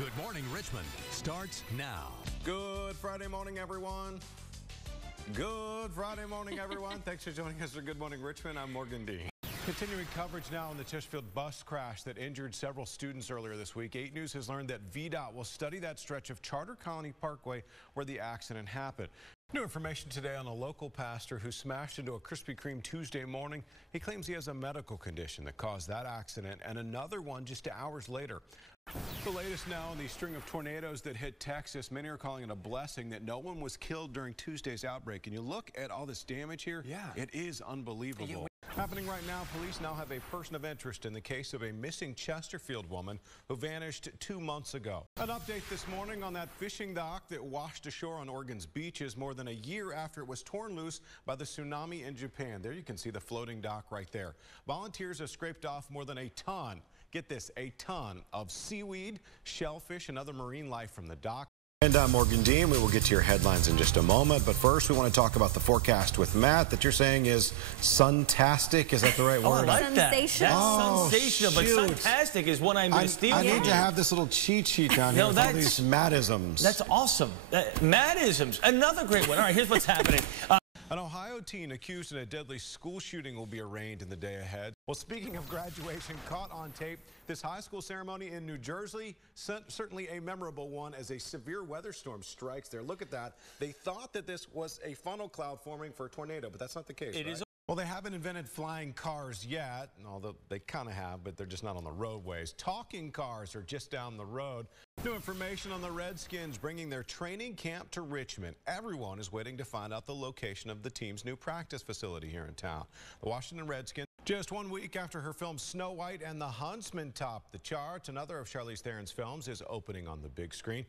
Good Morning Richmond starts now. Good Friday morning, everyone. Good Friday morning, everyone. Thanks for joining us for Good Morning Richmond. I'm Morgan Dean. Continuing coverage now on the Chesterfield bus crash that injured several students earlier this week. 8 News has learned that VDOT will study that stretch of Charter Colony Parkway where the accident happened. New information today on a local pastor who smashed into a Krispy Kreme Tuesday morning. He claims he has a medical condition that caused that accident and another one just hours later. The latest now on the string of tornadoes that hit Texas. Many are calling it a blessing that no one was killed during Tuesday's outbreak. And you look at all this damage here, it is unbelievable. Happening right now, police now have a person of interest in the case of a missing Chesterfield woman who vanished 2 months ago. An update this morning on that fishing dock that washed ashore on Oregon's beaches more than a year after it was torn loose by the tsunami in Japan. There you can see the floating dock right there. Volunteers have scraped off more than a ton, get this, a ton of seaweed, shellfish, and other marine life from the dock. And I'm Morgan Dean. We will get to your headlines in just a moment. But first, we want to talk about the forecast with Matt that you're saying is suntastic. Is that the right word? I like that. Sensational. That's sensational, but suntastic is what I'm going to steal. I need to have this little cheat sheet down here with all these Mattisms. That's awesome. Mattisms, another great one. All right, here's what's happening. An Ohio teen accused in a deadly school shooting will be arraigned in the day ahead. Well, speaking of graduation, caught on tape, this high school ceremony in New Jersey, certainly a memorable one as a severe weather storm strikes there. Look at that. They thought that this was a funnel cloud forming for a tornado, but that's not the case. It is. Well, they haven't invented flying cars yet, although they kind of have, but they're just not on the roadways. Talking cars are just down the road. New information on the Redskins bringing their training camp to Richmond. Everyone is waiting to find out the location of the team's new practice facility here in town. The Washington Redskins, just 1 week after her film Snow White and the Huntsman topped the charts, another of Charlize Theron's films is opening on the big screen.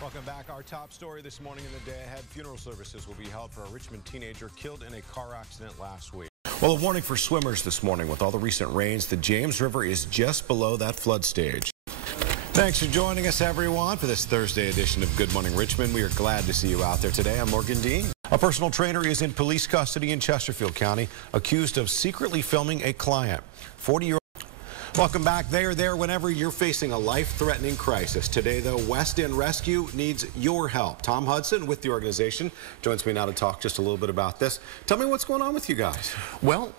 Welcome back. Our top story this morning in the day ahead. Funeral services will be held for a Richmond teenager killed in a car accident last week. Well, a warning for swimmers this morning. With all the recent rains, the James River is just below that flood stage. Thanks for joining us, everyone, for this Thursday edition of Good Morning Richmond. We are glad to see you out there today. I'm Morgan Dean. A personal trainer is in police custody in Chesterfield County, accused of secretly filming a client. 40-year-old. Welcome back. They are there whenever you're facing a life-threatening crisis. Today, though, West End Rescue needs your help. Tom Hudson with the organization joins me now to talk just a little bit about this. Tell me what's going on with you guys. Well,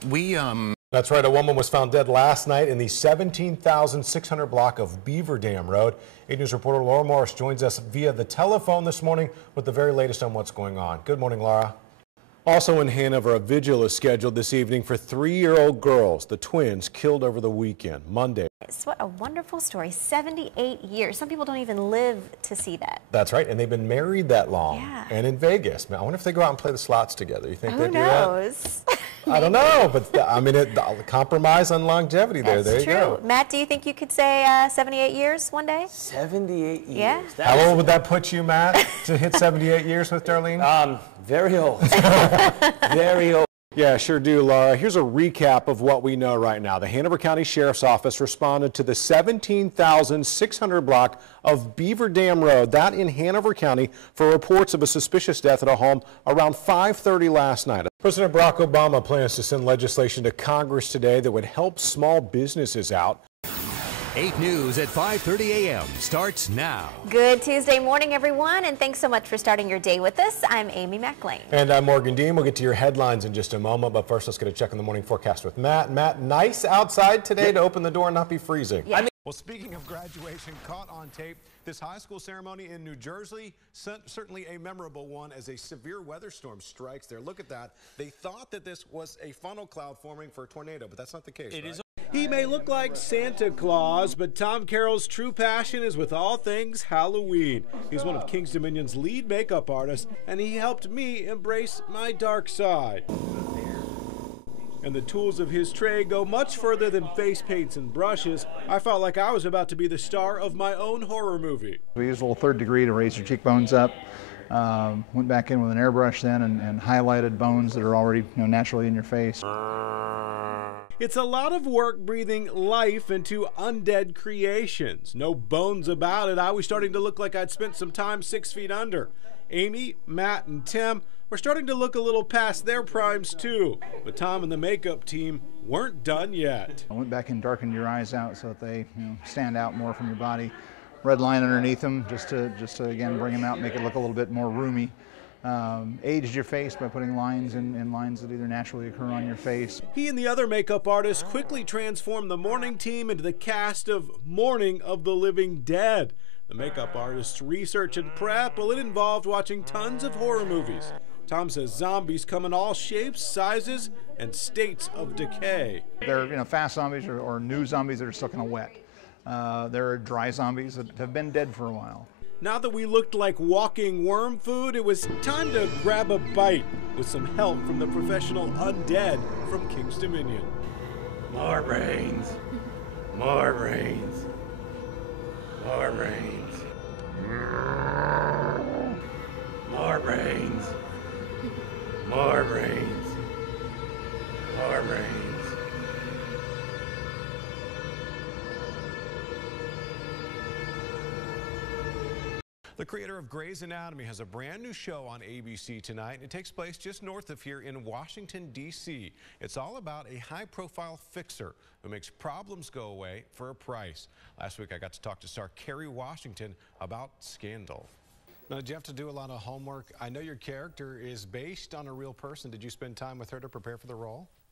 That's right. A woman was found dead last night in the 17,600 block of Beaver Dam Road. 8 News reporter Laura Morris joins us via the telephone this morning with the very latest on what's going on. Good morning, Laura. Also in Hanover, a vigil is scheduled this evening for 3-year-old girls, the twins killed over the weekend, Monday. What a wonderful story. 78 years. Some people don't even live to see that. That's right, and they've been married that long. Yeah. And in Vegas. I wonder if they go out and play the slots together. You think they do that? Who knows? I don't know, but I mean, the compromise on longevity there. That's there you true. go. Matt, do you think you could say 78 years one day? 78 years. Yeah. How old would that put you, Matt, to hit 78 years with Darlene? Very old. Very old. Yeah, sure do, Laura. Here's a recap of what we know right now. The Hanover County Sheriff's Office responded to the 17,600 block of Beaver Dam Road, that in Hanover County, for reports of a suspicious death at a home around 5:30 last night. President Barack Obama plans to send legislation to Congress today that would help small businesses out. 8 News at 5:30 a.m. starts now. Good Tuesday morning, everyone, and thanks so much for starting your day with us. I'm Amy McLean. And I'm Morgan Dean. We'll get to your headlines in just a moment, but first let's get a check on the morning forecast with Matt. Matt, nice outside today to open the door and not be freezing. Yeah. Well, speaking of graduation, caught on tape, this high school ceremony in New Jersey, certainly a memorable one as a severe weather storm strikes there. Look at that. They thought that this was a funnel cloud forming for a tornado, but that's not the case. It is. He may look like Santa Claus, but Tom Carroll's true passion is with all things Halloween. He's one of King's Dominion's lead makeup artists, and he helped me embrace my dark side. And the tools of his trade go much further than face paints and brushes. I felt like I was about to be the star of my own horror movie. We used a little third degree to raise your cheekbones up. Went back in with an airbrush then and highlighted bones that are already naturally in your face. It's a lot of work breathing life into undead creations. No bones about it. I was starting to look like I'd spent some time 6 feet under. Amy, Matt, and Tim were starting to look a little past their primes too. But Tom and the makeup team weren't done yet. I went back and darkened your eyes out so that they stand out more from your body. red line underneath them, just to again bring them out, make it look a little bit more roomy. Aged your face by putting lines in lines that either naturally occur on your face. He and the other makeup artists quickly transformed the Mourning team into the cast of Mourning of the Living Dead. The makeup artists' research and prep, well, it involved watching tons of horror movies. Tom says zombies come in all shapes, sizes, and states of decay. They're fast zombies or new zombies that are still kind of wet. There are dry zombies that have been dead for a while. Now that we looked like walking worm food, it was time to grab a bite with some help from the professional undead from King's Dominion. More brains. More brains. More brains. More brains. More brains. More brains. The creator of Grey's Anatomy has a brand new show on ABC tonight. It takes place just north of here in Washington, D.C. It's all about a high-profile fixer who makes problems go away for a price. Last week, I got to talk to star Kerry Washington about Scandal. Now, did you have to do a lot of homework? I know your character is based on a real person. Did you spend time with her to prepare for the role?